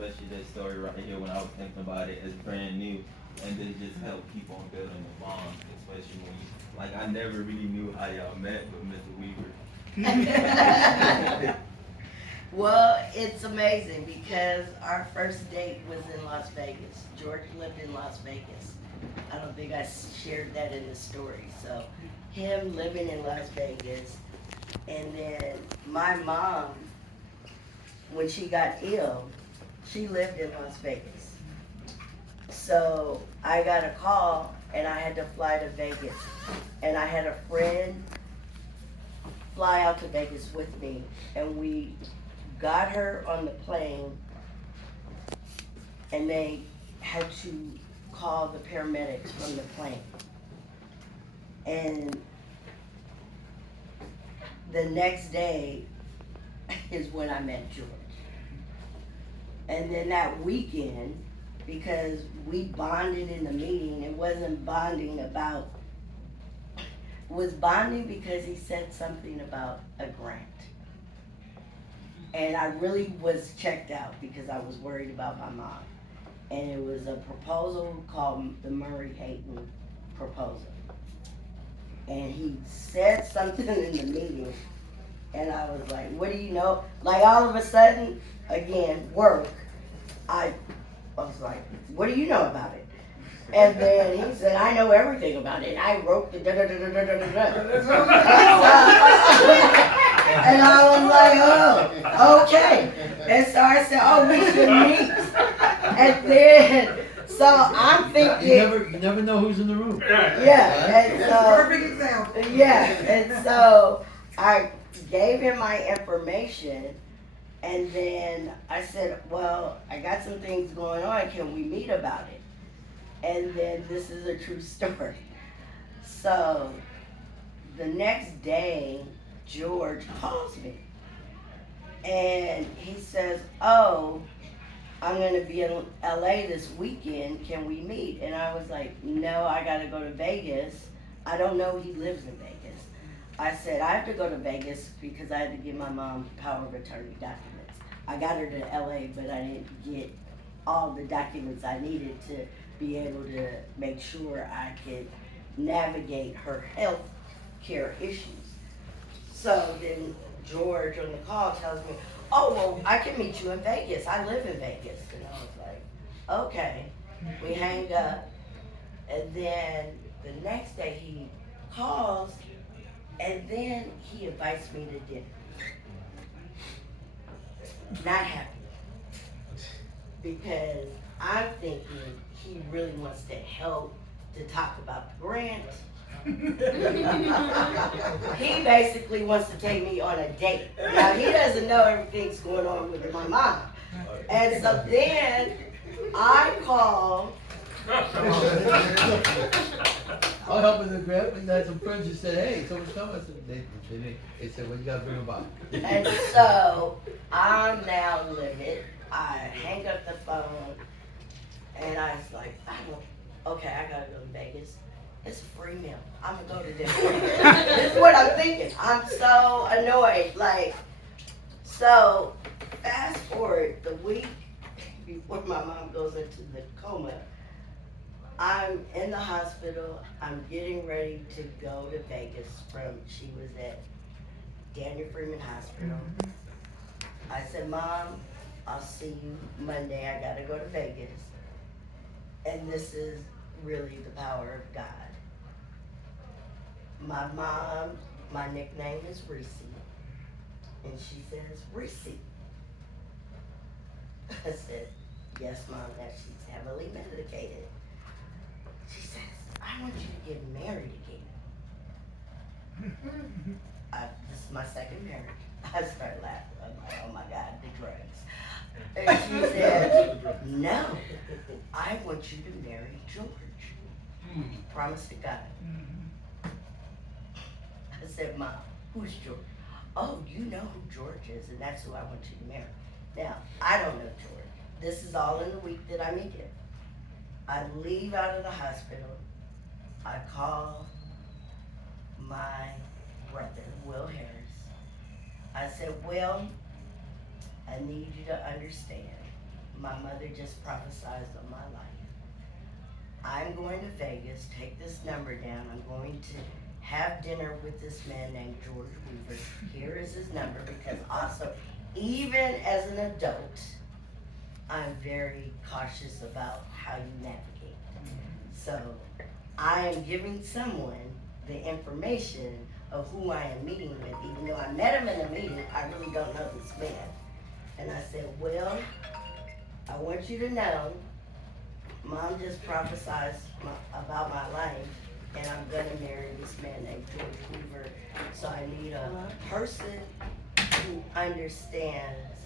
especially this story right here when I was thinking about it as brand new, and then just help keep on building the bond, especially when you, like I never really knew how y'all met with Mr. Weaver. Well, it's amazing because our first date was in Las Vegas. George lived in Las Vegas. I don't think I shared that in the story. So, him living in Las Vegas, and then my mom, when she got ill, she lived in Las Vegas. So, I got a call and I had to fly to Vegas. And I had a friend fly out to Vegas with me, and we got her on the plane, and they had to call the paramedics from the plane. And the next day is when I met George. And then that weekend, because we bonded in the meeting, it wasn't bonding about, was bonding because he said something about a grant. And I really was checked out because I was worried about my mom. And it was a proposal called the Murray-Hayton proposal. And he said something in the meeting, and I was like, what do you know? Like all of a sudden, again, work, I was like, what do you know about it? And then he said, I know everything about it. I wrote the da-da-da-da-da-da-da. And I was like, oh, okay. And so I said, oh, we should meet. And then, so I'm thinking. You never know who's in the room. Yeah. And so, perfect example. yeah. And so I gave him my information. And then I said, well, I got some things going on. Can we meet about it? And then this is a true story. So the next day, George calls me. And he says, oh, I'm going to be in LA this weekend. Can we meet? And I was like, no, I got to go to Vegas. I don't know he lives in Vegas. I said, I have to go to Vegas because I had to give my mom power of attorney documents. I got her to LA, but I didn't get all the documents I needed to be able to make sure I could navigate her health care issues. So then George on the call tells me, oh, well, I can meet you in Vegas. I live in Vegas. And I was like, okay. We hang up. And then the next day he calls, and then he invites me to dinner. Not happy. Because I'm thinking he really wants to help to talk about the grant. He basically wants to take me on a date. Now he doesn't know everything's going on with my mom. And so then I call. I'll help with the grant. We had some friends who said, hey, someone's coming. I said, they said, well, you got to bring them by. And so I'm now livid. I hang up the phone, and I was like, okay, I gotta go to Vegas. It's a free meal. I'm gonna go to dinner. This is what I'm thinking. I'm so annoyed. Like, so fast forward the week before my mom goes into the coma, I'm in the hospital. I'm getting ready to go to Vegas she was at Daniel Freeman Hospital. I said, Mom, I'll see you Monday. I gotta go to Vegas. And this is really the power of God. My mom, my nickname is Reese. And she says, Reese. I said, yes, Mom, that she's heavily medicated. She says, I want you to get married again. This is my second marriage. I started laughing. I'm like, oh my God, the drugs. And she said, no, I want you to marry George. Promise to God. I said, Mom, who's George? Oh, you know who George is, and that's who I want you to marry. Now, I don't know George. This is all in the week that I meet him. I leave out of the hospital. I call my brother, Will Harris. I said, Will, I need you to understand. my mother just prophesied on my life. I'm going to Vegas, take this number down, I'm going to have dinner with this man named George Weaver. Here is his number, because also, even as an adult, I'm very cautious about how you navigate. So, I am giving someone the information of who I am meeting with, even though I met him in a meeting, I really don't know this man. And I said, well, I want you to know, Mom just prophesied about my life, and I'm gonna marry this man named George Weaver. So I need a person who understands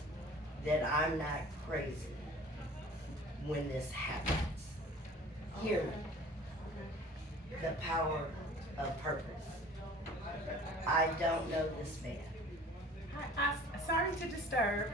that I'm not crazy when this happens. Hear me. The power of purpose. I don't know this man. Sorry to disturb,